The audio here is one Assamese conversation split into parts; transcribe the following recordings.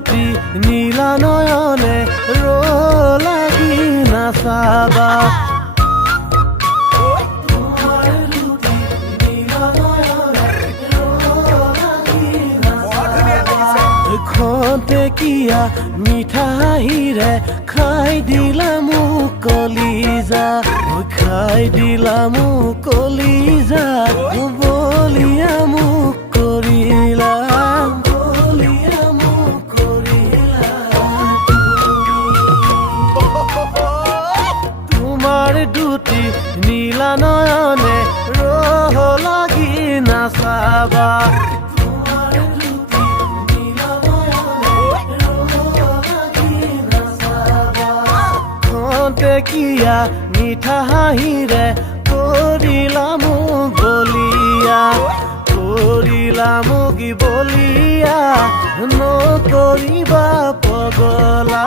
দুটি নীলা নয়নে লাগি নাচাবা খন্তেকীয়া মিঠা হাঁহিৰে খাই দিলা মোক কলিজা খাই দিলা মোক কলিজা বলিয়া মোক কৰিলা তোমাৰ দুটি নীলা নয়নে লাগি নাচাবা খন্তেকীয়া মিঠা হাঁহিৰে কৰিলা মোক বলিয়া নকৰিবা পগলা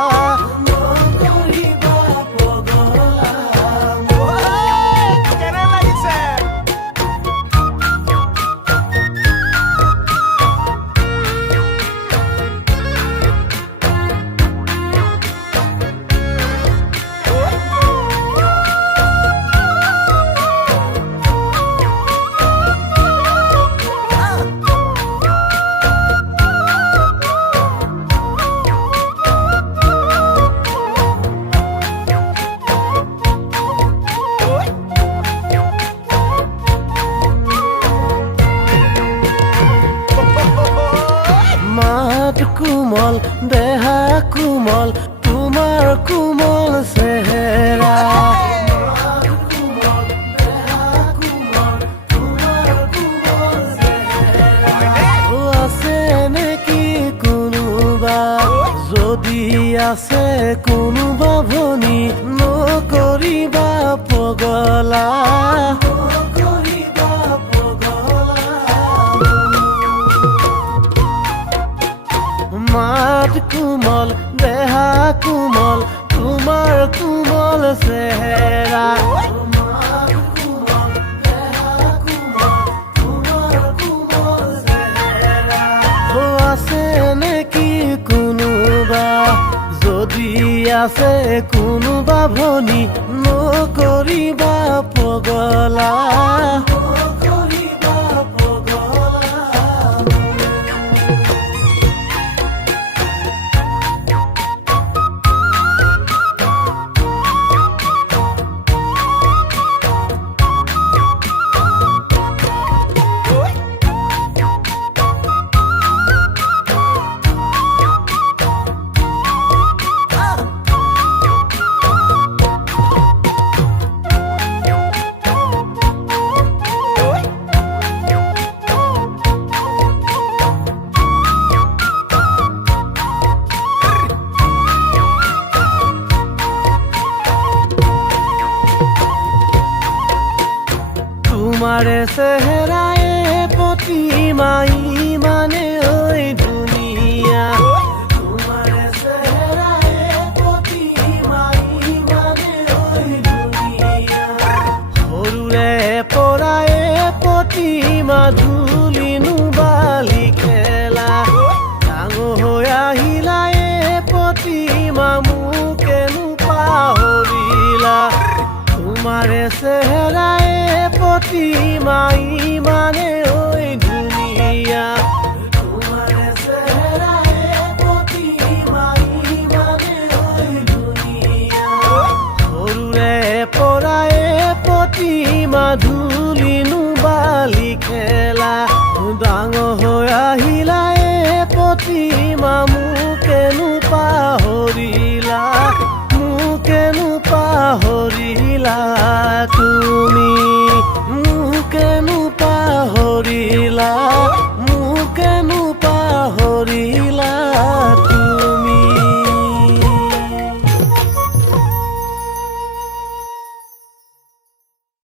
মাত কোমল দেহা কোমল তোমাৰ কোমল চেহেৰা আছে নেকি কোনোবা যদি আছে কোনোবা ভনী নকৰিবা পগলা মাত কোমল দেহা কোমল তোমাৰ কোমল চেহেৰা আছে নেকি কোনোবা যদি আছে কোনোবা ভনী নকৰিবা পগলা তোমাৰে চেহেৰাই প্ৰতিমাই মানে ঐ ধুনীয়া তোমাৰে চেহেৰাই প্ৰতিমাই মানে ঐ ধুনীয়া সৰুৰে পৰাই প্ৰতিমা ধুলিনো বালি খেলা ডাঙৰ হৈ আহিলা প্ৰতিমা মোকেনো পাহৰিলা তোমাৰে চেহেৰাই প্ৰতিমাই মানে